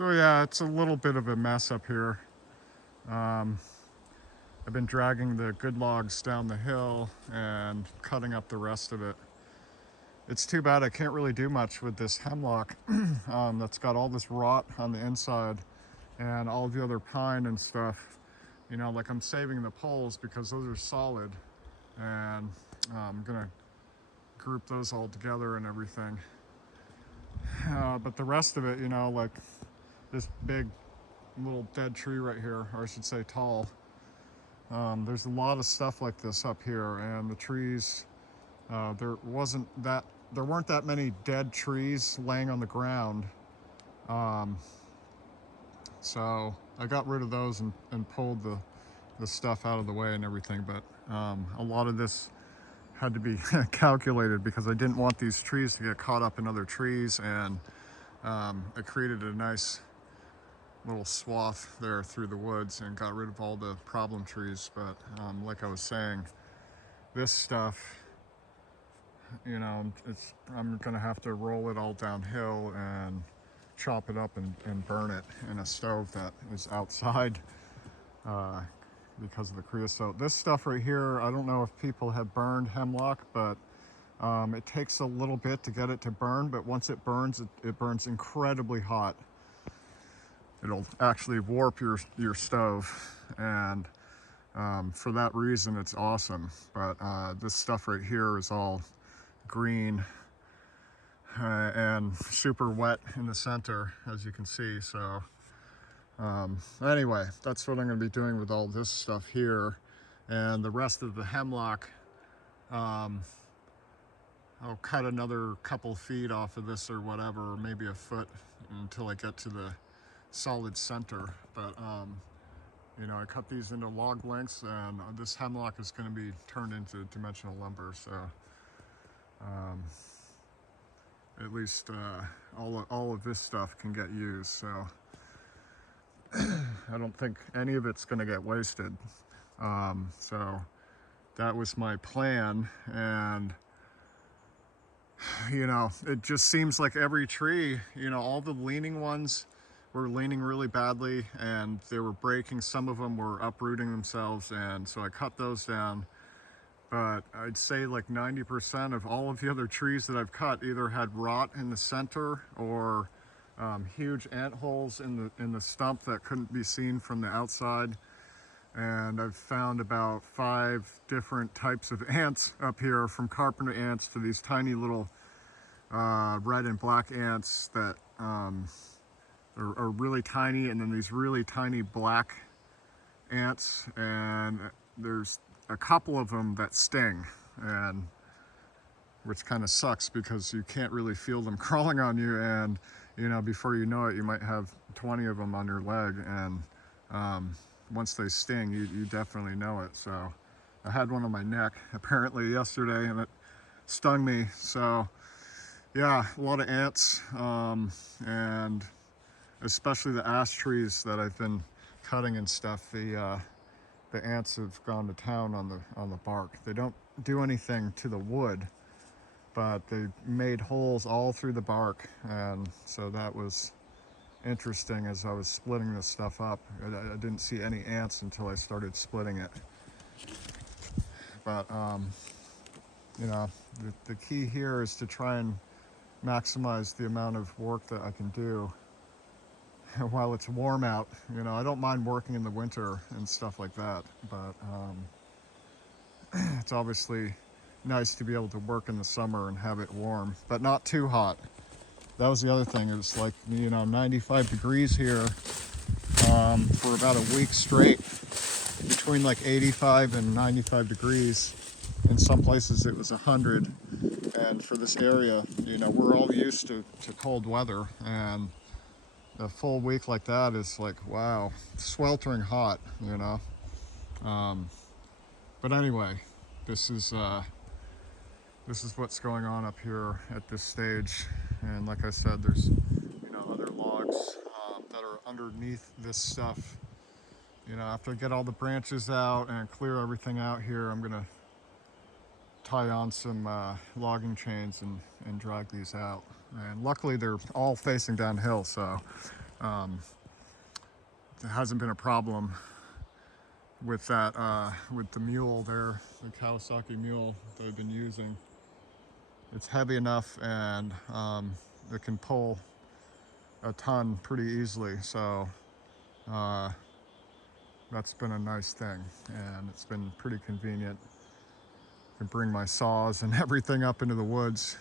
So yeah, it's a little bit of a mess up here. Um, I've been dragging the good logs down the hill and cutting up the rest of it. It's too bad I can't really do much with this hemlock that's got all this rot on the inside and all the other pine and stuff. You know, like I'm saving the poles because those are solid, and I'm gonna group those all together and everything. But the rest of it, you know, like this big little dead tree right here, or I should say tall. There's a lot of stuff like this up here, and the trees, there weren't that many dead trees laying on the ground. Um, so I got rid of those and pulled the stuff out of the way and everything. But a lot of this had to be calculated because I didn't want these trees to get caught up in other trees, and it created a nice little swath there through the woods and got rid of all the problem trees. But like I was saying, this stuff, you know, I'm gonna have to roll it all downhill and chop it up and burn it in a stove that is outside uh, because of the creosote. This stuff right here, I don't know if people have burned hemlock, but it takes a little bit to get it to burn, but once it burns, it burns incredibly hot. It'll actually warp your stove, and for that reason it's awesome. But this stuff right here is all green and super wet in the center, as you can see. So anyway, that's what I'm going to be doing with all this stuff here, and the rest of the hemlock. I'll cut another couple feet off of this or whatever, or maybe a foot, until I get to the solid center. But you know, I cut these into log lengths, and this hemlock is going to be turned into dimensional lumber. So at least all of this stuff can get used. So I don't think any of it's going to get wasted. So that was my plan, and you know, it just seems like every tree, you know, all the leaning ones were leaning really badly and they were breaking. Some of them were uprooting themselves, and so I cut those down. But I'd say like 90% of all of the other trees that I've cut either had rot in the center or huge ant holes in the stump that couldn't be seen from the outside. And I've found about 5 different types of ants up here, from carpenter ants to these tiny little red and black ants that are really tiny, and then these really tiny black ants, and there's a couple of them that sting, and which kind of sucks because you can't really feel them crawling on you, and you know, before you know it, you might have 20 of them on your leg, and once they sting, you definitely know it. So I had one on my neck apparently yesterday, and it stung me. So yeah, a lot of ants, and especially the ash trees that I've been cutting and stuff. The ants have gone to town on the bark. They don't do anything to the wood, but they made holes all through the bark, and so that was interesting. As I was splitting this stuff up, I didn't see any ants until I started splitting it. But you know, the key here is to try and maximize the amount of work that I can do while it's warm out. You know, I don't mind working in the winter and stuff like that, but it's obviously nice to be able to work in the summer and have it warm, but not too hot. That was the other thing. It was like, you know, 95 degrees here for about a week straight, between like 85 and 95 degrees. In some places it was 100. And for this area, you know, we're all used to cold weather, and a full week like that is like, wow, sweltering hot, you know. But anyway, this is what's going on up here at this stage. And like I said, there's, you know, other logs that are underneath this stuff. You know, after I get all the branches out and clear everything out here, I'm gonna tie on some logging chains and drag these out. And luckily they're all facing downhill, so There hasn't been a problem with that, with the mule there, the Kawasaki mule that I've been using. It's heavy enough, and it can pull a ton pretty easily, so that's been a nice thing, and it's been pretty convenient. I can bring my saws and everything up into the woods,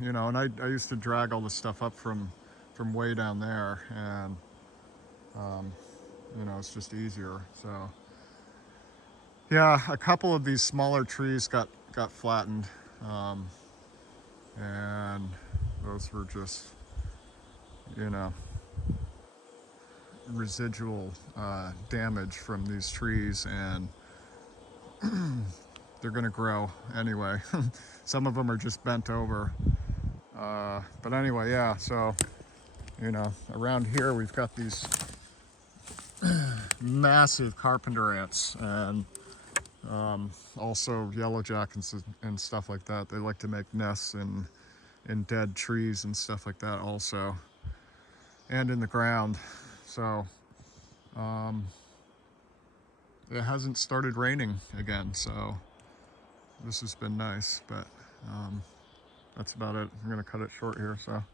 you know, and I used to drag all this stuff up from way down there, and you know, it's just easier. So yeah, a couple of these smaller trees got flattened, and those were just, you know, residual damage from these trees, and they're gonna grow anyway. Some of them are just bent over, but anyway, yeah, so, you know, around here we've got these massive carpenter ants, and also yellow jackets and stuff like that. They like to make nests in dead trees and stuff like that also, and in the ground. So it hasn't started raining again, so this has been nice, but that's about it. I'm gonna cut it short here, so